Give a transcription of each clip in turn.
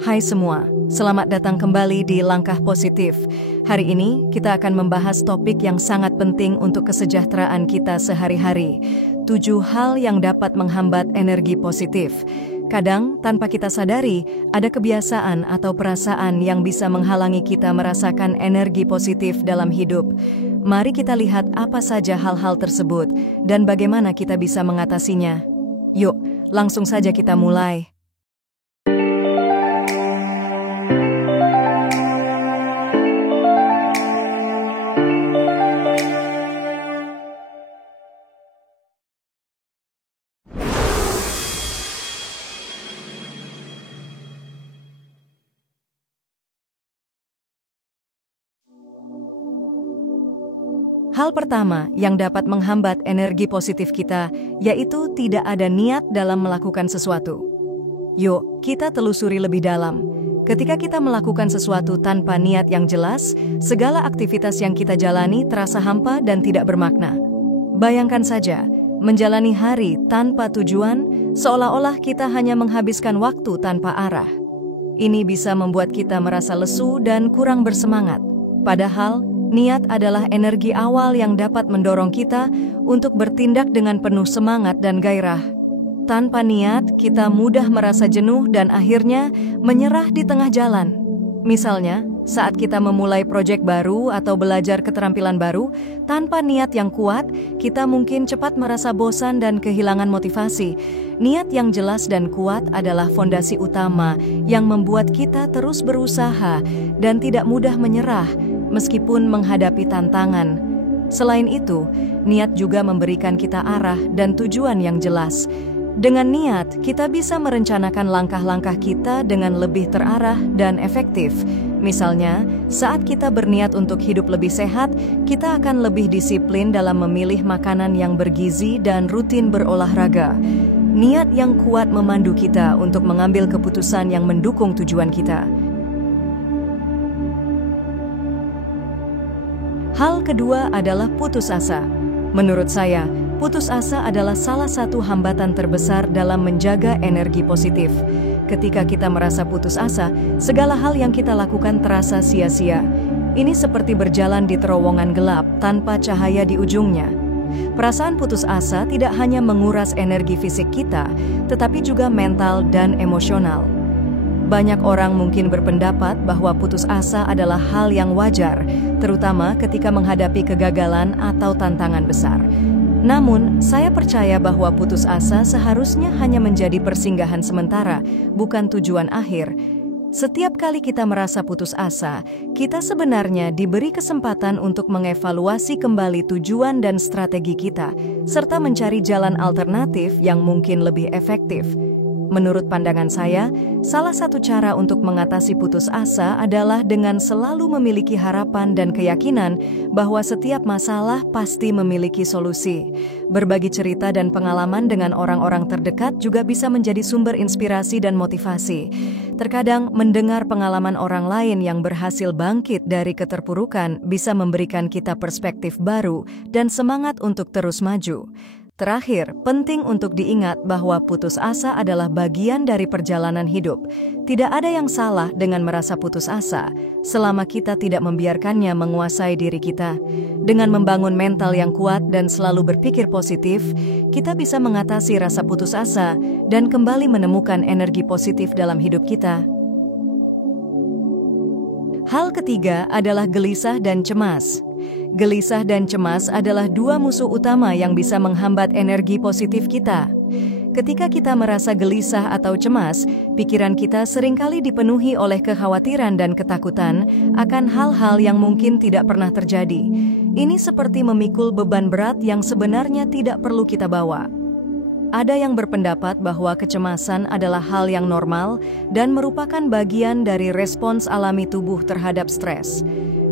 Hai semua, selamat datang kembali di Langkah Positif. Hari ini kita akan membahas topik yang sangat penting untuk kesejahteraan kita sehari-hari. 7 hal yang dapat menghambat energi positif. Kadang, tanpa kita sadari, ada kebiasaan atau perasaan yang bisa menghalangi kita merasakan energi positif dalam hidup. Mari kita lihat apa saja hal-hal tersebut dan bagaimana kita bisa mengatasinya. Yuk, langsung saja kita mulai. Hal pertama yang dapat menghambat energi positif kita, yaitu tidak ada niat dalam melakukan sesuatu. Yuk, kita telusuri lebih dalam. Ketika kita melakukan sesuatu tanpa niat yang jelas, segala aktivitas yang kita jalani terasa hampa dan tidak bermakna. Bayangkan saja, menjalani hari tanpa tujuan, seolah-olah kita hanya menghabiskan waktu tanpa arah. Ini bisa membuat kita merasa lesu dan kurang bersemangat. Padahal, niat adalah energi awal yang dapat mendorong kita untuk bertindak dengan penuh semangat dan gairah. Tanpa niat, kita mudah merasa jenuh dan akhirnya menyerah di tengah jalan. Misalnya, saat kita memulai proyek baru atau belajar keterampilan baru, tanpa niat yang kuat, kita mungkin cepat merasa bosan dan kehilangan motivasi. Niat yang jelas dan kuat adalah fondasi utama yang membuat kita terus berusaha dan tidak mudah menyerah, meskipun menghadapi tantangan. Selain itu, niat juga memberikan kita arah dan tujuan yang jelas. Dengan niat, kita bisa merencanakan langkah-langkah kita dengan lebih terarah dan efektif. Misalnya, saat kita berniat untuk hidup lebih sehat, kita akan lebih disiplin dalam memilih makanan yang bergizi dan rutin berolahraga. Niat yang kuat memandu kita untuk mengambil keputusan yang mendukung tujuan kita. Hal kedua adalah putus asa. Menurut saya, putus asa adalah salah satu hambatan terbesar dalam menjaga energi positif. Ketika kita merasa putus asa, segala hal yang kita lakukan terasa sia-sia. Ini seperti berjalan di terowongan gelap tanpa cahaya di ujungnya. Perasaan putus asa tidak hanya menguras energi fisik kita, tetapi juga mental dan emosional. Banyak orang mungkin berpendapat bahwa putus asa adalah hal yang wajar, terutama ketika menghadapi kegagalan atau tantangan besar. Namun, saya percaya bahwa putus asa seharusnya hanya menjadi persinggahan sementara, bukan tujuan akhir. Setiap kali kita merasa putus asa, kita sebenarnya diberi kesempatan untuk mengevaluasi kembali tujuan dan strategi kita, serta mencari jalan alternatif yang mungkin lebih efektif. Menurut pandangan saya, salah satu cara untuk mengatasi putus asa adalah dengan selalu memiliki harapan dan keyakinan bahwa setiap masalah pasti memiliki solusi. Berbagi cerita dan pengalaman dengan orang-orang terdekat juga bisa menjadi sumber inspirasi dan motivasi. Terkadang, mendengar pengalaman orang lain yang berhasil bangkit dari keterpurukan bisa memberikan kita perspektif baru dan semangat untuk terus maju. Terakhir, penting untuk diingat bahwa putus asa adalah bagian dari perjalanan hidup. Tidak ada yang salah dengan merasa putus asa, selama kita tidak membiarkannya menguasai diri kita. Dengan membangun mental yang kuat dan selalu berpikir positif, kita bisa mengatasi rasa putus asa dan kembali menemukan energi positif dalam hidup kita. Hal ketiga adalah gelisah dan cemas. Gelisah dan cemas adalah dua musuh utama yang bisa menghambat energi positif kita. Ketika kita merasa gelisah atau cemas, pikiran kita seringkali dipenuhi oleh kekhawatiran dan ketakutan akan hal-hal yang mungkin tidak pernah terjadi. Ini seperti memikul beban berat yang sebenarnya tidak perlu kita bawa. Ada yang berpendapat bahwa kecemasan adalah hal yang normal dan merupakan bagian dari respons alami tubuh terhadap stres.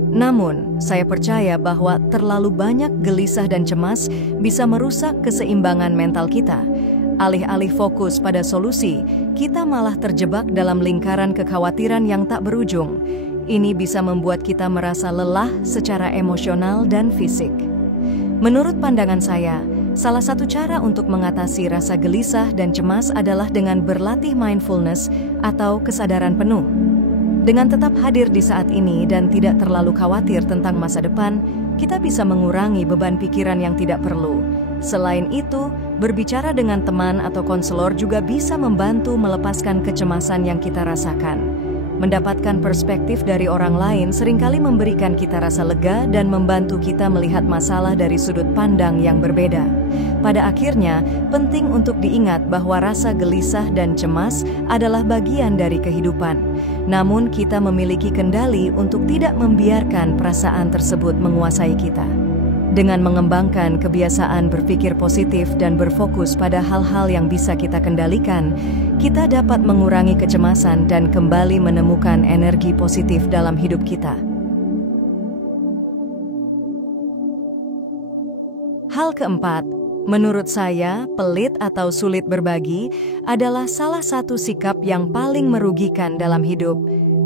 Namun, saya percaya bahwa terlalu banyak gelisah dan cemas bisa merusak keseimbangan mental kita. Alih-alih fokus pada solusi, kita malah terjebak dalam lingkaran kekhawatiran yang tak berujung. Ini bisa membuat kita merasa lelah secara emosional dan fisik. Menurut pandangan saya, Salah satu cara untuk mengatasi rasa gelisah dan cemas adalah dengan berlatih mindfulness atau kesadaran penuh. Dengan tetap hadir di saat ini dan tidak terlalu khawatir tentang masa depan, kita bisa mengurangi beban pikiran yang tidak perlu. Selain itu, berbicara dengan teman atau konselor juga bisa membantu melepaskan kecemasan yang kita rasakan. Mendapatkan perspektif dari orang lain seringkali memberikan kita rasa lega dan membantu kita melihat masalah dari sudut pandang yang berbeda. Pada akhirnya, penting untuk diingat bahwa rasa gelisah dan cemas adalah bagian dari kehidupan. Namun, kita memiliki kendali untuk tidak membiarkan perasaan tersebut menguasai kita. Dengan mengembangkan kebiasaan berpikir positif dan berfokus pada hal-hal yang bisa kita kendalikan, kita dapat mengurangi kecemasan dan kembali menemukan energi positif dalam hidup kita. Hal keempat, menurut saya, pelit atau sulit berbagi adalah salah satu sikap yang paling merugikan dalam hidup.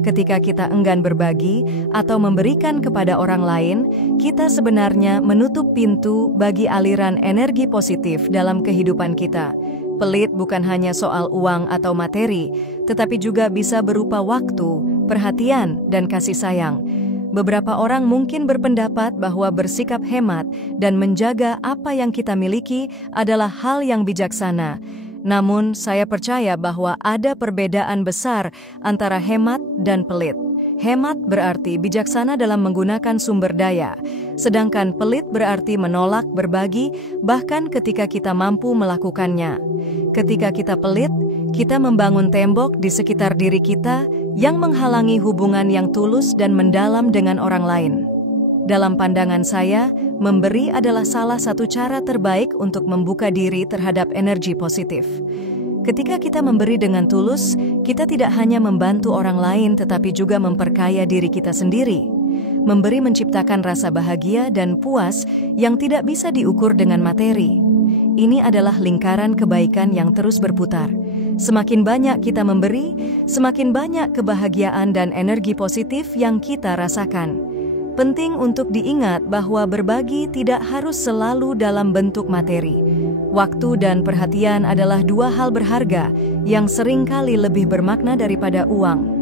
Ketika kita enggan berbagi atau memberikan kepada orang lain, kita sebenarnya menutup pintu bagi aliran energi positif dalam kehidupan kita. Pelit bukan hanya soal uang atau materi, tetapi juga bisa berupa waktu, perhatian, dan kasih sayang. Beberapa orang mungkin berpendapat bahwa bersikap hemat dan menjaga apa yang kita miliki adalah hal yang bijaksana. Namun, saya percaya bahwa ada perbedaan besar antara hemat dan pelit. Hemat berarti bijaksana dalam menggunakan sumber daya, sedangkan pelit berarti menolak berbagi bahkan ketika kita mampu melakukannya. Ketika kita pelit, kita membangun tembok di sekitar diri kita yang menghalangi hubungan yang tulus dan mendalam dengan orang lain. Dalam pandangan saya, memberi adalah salah satu cara terbaik untuk membuka diri terhadap energi positif. Ketika kita memberi dengan tulus, kita tidak hanya membantu orang lain tetapi juga memperkaya diri kita sendiri. Memberi menciptakan rasa bahagia dan puas yang tidak bisa diukur dengan materi. Ini adalah lingkaran kebaikan yang terus berputar. Semakin banyak kita memberi, semakin banyak kebahagiaan dan energi positif yang kita rasakan. Penting untuk diingat bahwa berbagi tidak harus selalu dalam bentuk materi. Waktu dan perhatian adalah dua hal berharga yang seringkali lebih bermakna daripada uang.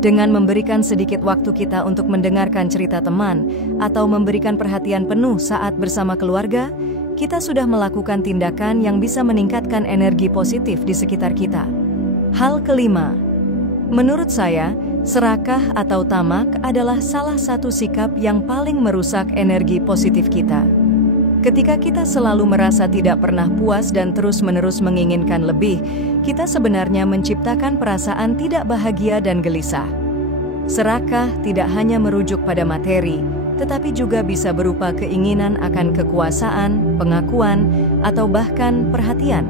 Dengan memberikan sedikit waktu kita untuk mendengarkan cerita teman atau memberikan perhatian penuh saat bersama keluarga, kita sudah melakukan tindakan yang bisa meningkatkan energi positif di sekitar kita. Hal kelima, menurut saya, serakah atau tamak adalah salah satu sikap yang paling merusak energi positif kita. Ketika kita selalu merasa tidak pernah puas dan terus-menerus menginginkan lebih, kita sebenarnya menciptakan perasaan tidak bahagia dan gelisah. Serakah tidak hanya merujuk pada materi, tetapi juga bisa berupa keinginan akan kekuasaan, pengakuan, atau bahkan perhatian.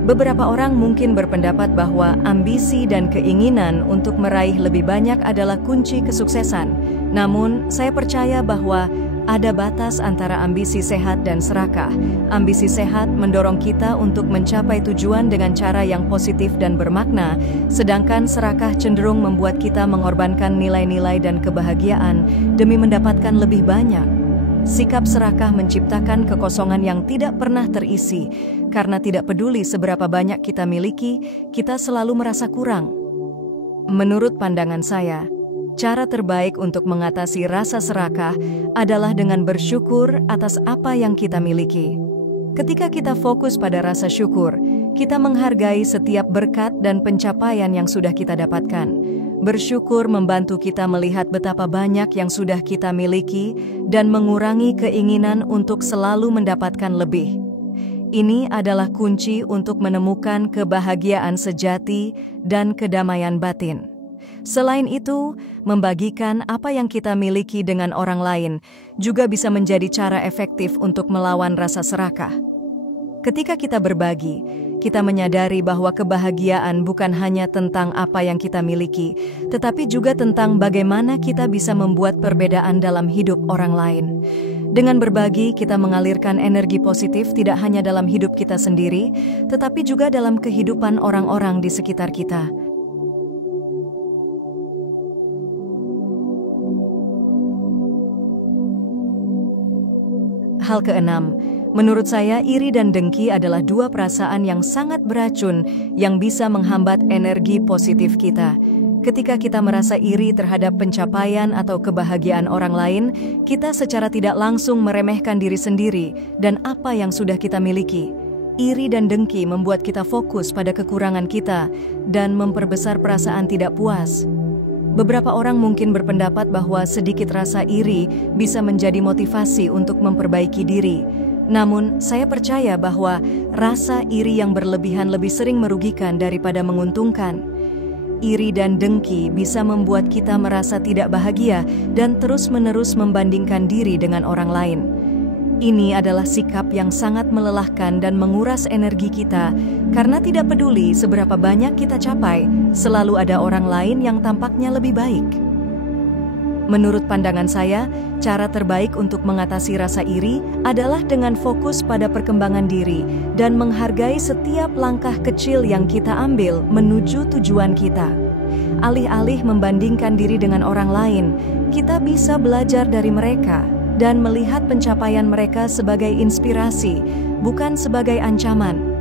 Beberapa orang mungkin berpendapat bahwa ambisi dan keinginan untuk meraih lebih banyak adalah kunci kesuksesan. Namun, saya percaya bahwa ada batas antara ambisi sehat dan serakah. Ambisi sehat mendorong kita untuk mencapai tujuan dengan cara yang positif dan bermakna, sedangkan serakah cenderung membuat kita mengorbankan nilai-nilai dan kebahagiaan demi mendapatkan lebih banyak. Sikap serakah menciptakan kekosongan yang tidak pernah terisi, karena tidak peduli seberapa banyak kita miliki, kita selalu merasa kurang. Menurut pandangan saya, cara terbaik untuk mengatasi rasa serakah adalah dengan bersyukur atas apa yang kita miliki. Ketika kita fokus pada rasa syukur, kita menghargai setiap berkat dan pencapaian yang sudah kita dapatkan. Bersyukur membantu kita melihat betapa banyak yang sudah kita miliki dan mengurangi keinginan untuk selalu mendapatkan lebih. Ini adalah kunci untuk menemukan kebahagiaan sejati dan kedamaian batin. Selain itu, membagikan apa yang kita miliki dengan orang lain juga bisa menjadi cara efektif untuk melawan rasa serakah. Ketika kita berbagi, kita menyadari bahwa kebahagiaan bukan hanya tentang apa yang kita miliki, tetapi juga tentang bagaimana kita bisa membuat perbedaan dalam hidup orang lain. Dengan berbagi, kita mengalirkan energi positif tidak hanya dalam hidup kita sendiri, tetapi juga dalam kehidupan orang-orang di sekitar kita. Hal keenam, Menurut saya, iri dan dengki adalah dua perasaan yang sangat beracun yang bisa menghambat energi positif kita. Ketika kita merasa iri terhadap pencapaian atau kebahagiaan orang lain, kita secara tidak langsung meremehkan diri sendiri dan apa yang sudah kita miliki. Iri dan dengki membuat kita fokus pada kekurangan kita dan memperbesar perasaan tidak puas. Beberapa orang mungkin berpendapat bahwa sedikit rasa iri bisa menjadi motivasi untuk memperbaiki diri. Namun, saya percaya bahwa rasa iri yang berlebihan lebih sering merugikan daripada menguntungkan. Iri dan dengki bisa membuat kita merasa tidak bahagia dan terus-menerus membandingkan diri dengan orang lain. Ini adalah sikap yang sangat melelahkan dan menguras energi kita, karena tidak peduli seberapa banyak kita capai, selalu ada orang lain yang tampaknya lebih baik. Menurut pandangan saya, cara terbaik untuk mengatasi rasa iri adalah dengan fokus pada perkembangan diri dan menghargai setiap langkah kecil yang kita ambil menuju tujuan kita. Alih-alih membandingkan diri dengan orang lain, kita bisa belajar dari mereka dan melihat pencapaian mereka sebagai inspirasi, bukan sebagai ancaman.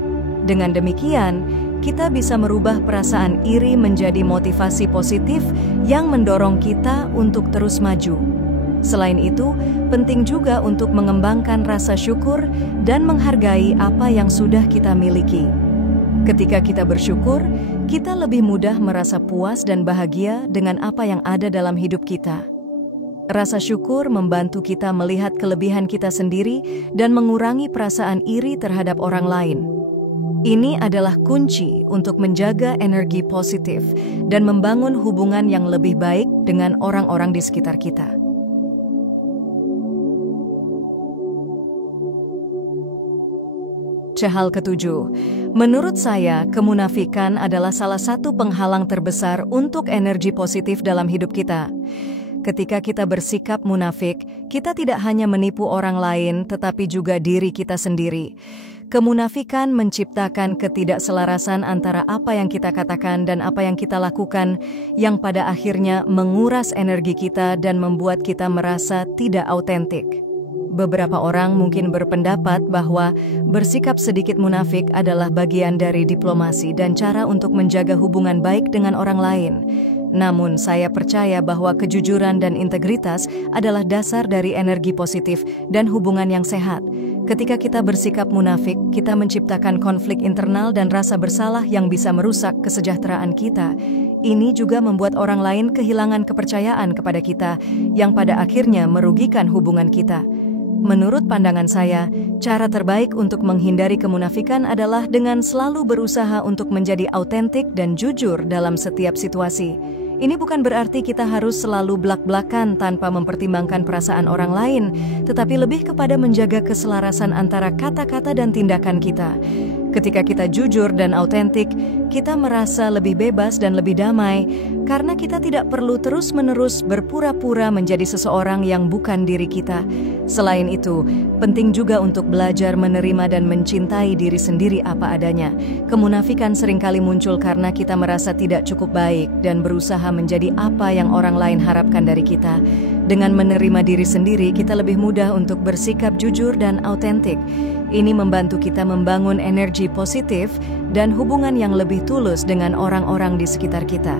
Dengan demikian, kita bisa merubah perasaan iri menjadi motivasi positif yang mendorong kita untuk terus maju. Selain itu, penting juga untuk mengembangkan rasa syukur dan menghargai apa yang sudah kita miliki. Ketika kita bersyukur, kita lebih mudah merasa puas dan bahagia dengan apa yang ada dalam hidup kita. Rasa syukur membantu kita melihat kelebihan kita sendiri dan mengurangi perasaan iri terhadap orang lain. Ini adalah kunci untuk menjaga energi positif dan membangun hubungan yang lebih baik dengan orang-orang di sekitar kita. Hal ketujuh, menurut saya, kemunafikan adalah salah satu penghalang terbesar untuk energi positif dalam hidup kita. Ketika kita bersikap munafik, kita tidak hanya menipu orang lain, tetapi juga diri kita sendiri. Kemunafikan menciptakan ketidakselarasan antara apa yang kita katakan dan apa yang kita lakukan, yang pada akhirnya menguras energi kita dan membuat kita merasa tidak autentik. Beberapa orang mungkin berpendapat bahwa bersikap sedikit munafik adalah bagian dari diplomasi dan cara untuk menjaga hubungan baik dengan orang lain. Namun, saya percaya bahwa kejujuran dan integritas adalah dasar dari energi positif dan hubungan yang sehat. Ketika kita bersikap munafik, kita menciptakan konflik internal dan rasa bersalah yang bisa merusak kesejahteraan kita. Ini juga membuat orang lain kehilangan kepercayaan kepada kita, yang pada akhirnya merugikan hubungan kita. Menurut pandangan saya, cara terbaik untuk menghindari kemunafikan adalah dengan selalu berusaha untuk menjadi autentik dan jujur dalam setiap situasi. Ini bukan berarti kita harus selalu blak-blakan tanpa mempertimbangkan perasaan orang lain, tetapi lebih kepada menjaga keselarasan antara kata-kata dan tindakan kita. Ketika kita jujur dan autentik, kita merasa lebih bebas dan lebih damai, karena kita tidak perlu terus-menerus berpura-pura menjadi seseorang yang bukan diri kita. Selain itu, penting juga untuk belajar menerima dan mencintai diri sendiri apa adanya. Kemunafikan seringkali muncul karena kita merasa tidak cukup baik dan berusaha menjadi apa yang orang lain harapkan dari kita. Dengan menerima diri sendiri, kita lebih mudah untuk bersikap jujur dan autentik. Ini membantu kita membangun energi positif dan hubungan yang lebih tulus dengan orang-orang di sekitar kita.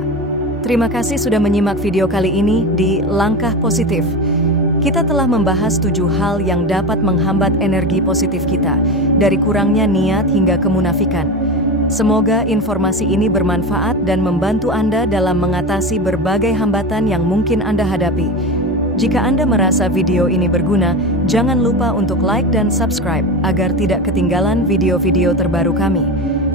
Terima kasih sudah menyimak video kali ini di Langkah Positif. Kita telah membahas 7 hal yang dapat menghambat energi positif kita, dari kurangnya niat hingga kemunafikan. Semoga informasi ini bermanfaat dan membantu Anda dalam mengatasi berbagai hambatan yang mungkin Anda hadapi. Jika Anda merasa video ini berguna, jangan lupa untuk like dan subscribe agar tidak ketinggalan video-video terbaru kami.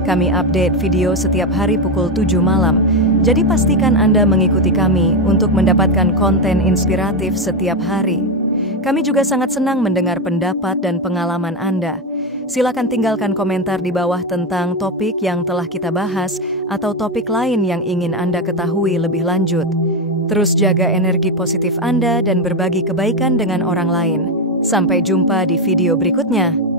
Kami update video setiap hari pukul 7 malam, jadi pastikan Anda mengikuti kami untuk mendapatkan konten inspiratif setiap hari. Kami juga sangat senang mendengar pendapat dan pengalaman Anda. Silakan tinggalkan komentar di bawah tentang topik yang telah kita bahas atau topik lain yang ingin Anda ketahui lebih lanjut. Terus jaga energi positif Anda dan berbagi kebaikan dengan orang lain. Sampai jumpa di video berikutnya.